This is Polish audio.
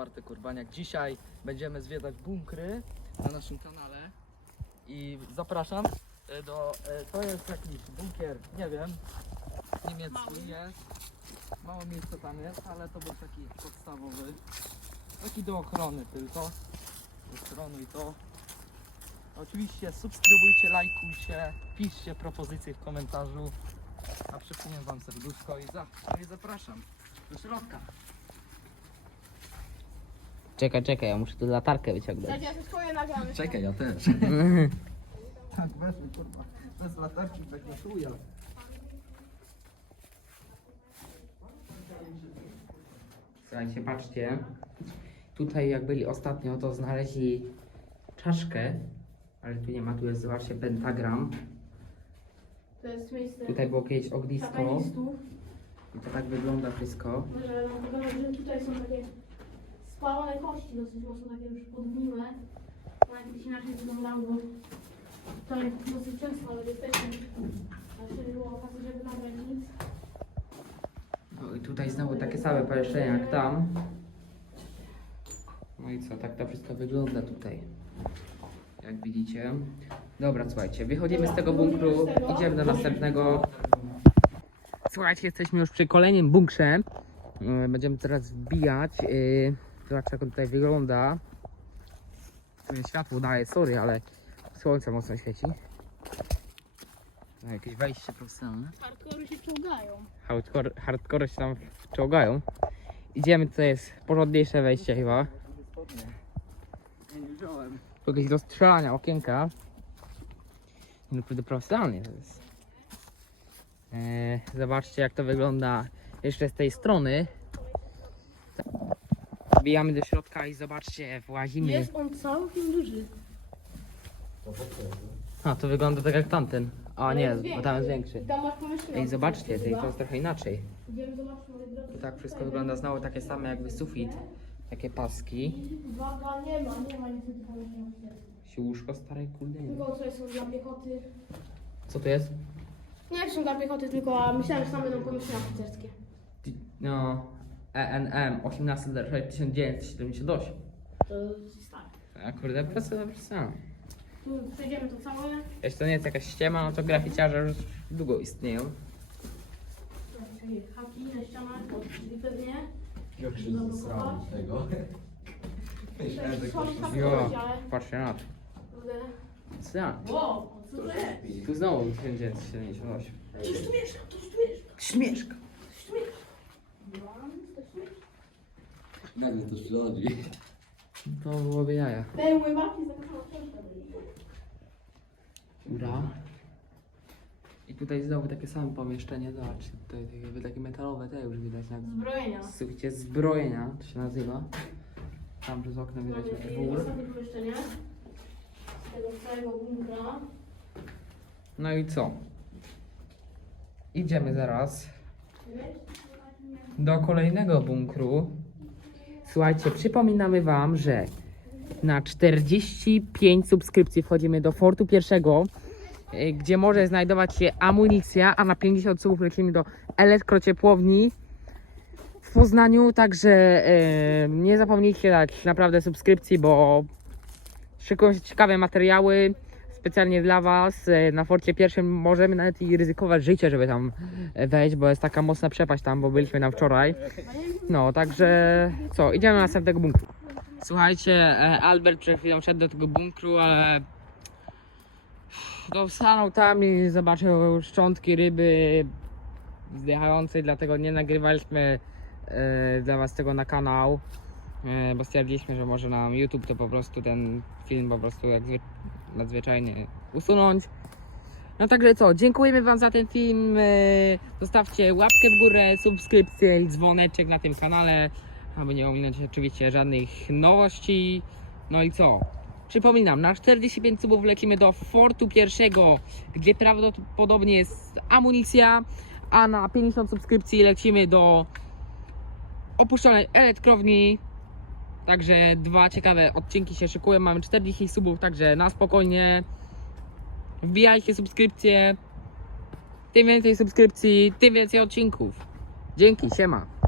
czwarty kurbaniak. Dzisiaj będziemy zwiedzać bunkry na naszym kanale i zapraszam e, do, e, to jest jakiś bunkier, nie wiem, niemiecki jest, mało miejsca tam jest, ale to był taki podstawowy, taki do ochrony tylko, ochrony i to. Oczywiście subskrybujcie, lajkujcie, piszcie propozycje w komentarzu, a przypomnę wam serduszko i, za, i zapraszam do środka. Czekaj, czekaj, ja muszę tu latarkę wyciągnąć. Dajcie, ja swoje nagramy. Czekaj, ja też. tak, weźmy kurwa, bez latarki będzie chuja. Słuchajcie, patrzcie. Tutaj jak byli ostatnio, to znaleźli czaszkę, ale tu nie ma, tu jest, zobaczcie, pentagram. To jest miejsce Tutaj było kiedyś ognisko satanistów. i to tak wygląda wszystko. Może pokazać, że tutaj są takie spalone kości dosyć mocno, takie już podgniłe. No jak kiedyś inaczej wyglądało. Tutaj dosyć często, ale jesteśmy. A jeszcze nie było okazji, żeby nagrać nic. No i tutaj znowu takie same pomieszczenia jak tam. No i co, tak to wszystko wygląda tutaj. Jak widzicie. Dobra, słuchajcie, wychodzimy z tego bunkru, idziemy do następnego. Słuchajcie, jesteśmy już przy kolejnym bunkrze. Yy, Będziemy teraz wbijać. Zobaczcie, jak on tutaj wygląda. Światło daje, sorry, ale słońce mocno świeci. No, jakieś wejście profesjonalne Hardkory się czołgają. hardcore, hardcore się tam wczołgają. Idziemy, to jest porządniejsze wejście chyba. Tu jakieś do strzelania okienka. No Naprawdę profesjonalnie to jest. Eee, zobaczcie jak to wygląda jeszcze z tej strony. Wbijamy do środka i zobaczcie, włazimy. Jest on całkiem duży. A, to wygląda tak jak tamten. A nie, jest bo tam jest większy. I tam masz. Ej, zobaczcie, tej, to jest trochę inaczej. Idziemy zobaczyć, moi drodzy. To tak wszystko wygląda znowu takie same jakby sufit. Takie paski. Uwaga, nie ma, nie ma niestety pomieszczenia. Się łóżko stare, kurde nie. Tylko tutaj są dla piechoty. Co to jest? Nie, są dla piechoty, tylko myślałem, że tam będą pomieszczenia oficerskie. No, ENM 18 1978. To jest stare. A kurde, prosto, prosto. Tu przejdziemy to całe. Jeśli to nie jest jakaś ściema, no to graficiarze już długo istnieją. Czyli haki na ścianach, to czyli pewnie. Jak się zesrałem z tego. Tutaj są tam Jo, patrzcie na to. Kurde. Co ja? Wow, co to jest? Tu znowu 1978. Coś tu mieszka, tu mieszka, Śmieszka. coś tu mieszka. Mam, coś tu mieszka. Nagle to przychodzi. To byłoby jaja. Zakazana książka. Ura. I tutaj znowu takie same pomieszczenie, zobaczcie, tutaj jakby takie metalowe te już widać na Zbrojenia. suficie zbrojenia, to się nazywa. Tam przez okno widać Mamy i dwór. ostatnie pomieszczenie. Z tego całego bunkra. No i co? Idziemy zaraz do kolejnego bunkru. Słuchajcie, przypominamy Wam, że na 45 subskrypcji wchodzimy do fortu pierwszego, y, gdzie może znajdować się amunicja, a na 50 subów lecimy do elektrociepłowni w Poznaniu. Także y, nie zapomnijcie dać naprawdę subskrypcji, bo szykują się ciekawe materiały specjalnie dla Was. E, Na forcie pierwszym możemy nawet i ryzykować życie, żeby tam wejść, bo jest taka mocna przepaść tam, bo byliśmy tam wczoraj. No, także co, idziemy do następnego bunkru. Słuchajcie, e, Albert przed chwilą szedł do tego bunkru, ale to stanął tam i zobaczył szczątki ryby zdychającej, dlatego nie nagrywaliśmy e, dla Was tego na kanał, bo stwierdziliśmy, że może nam YouTube to po prostu ten film po prostu jak nadzwyczajnie usunąć. No także co, dziękujemy Wam za ten film. e, Zostawcie łapkę w górę, subskrypcję i dzwoneczek na tym kanale, aby nie ominąć oczywiście żadnych nowości. No i co? Przypominam, na 45 subów lecimy do fortu pierwszego, gdzie prawdopodobnie jest amunicja, a na 50 subskrypcji lecimy do opuszczonej elektrowni. Także dwa ciekawe odcinki się szykują. Mamy 40 subów, także na spokojnie. Wbijajcie subskrypcje. Tym więcej subskrypcji, tym więcej odcinków. Dzięki, siema.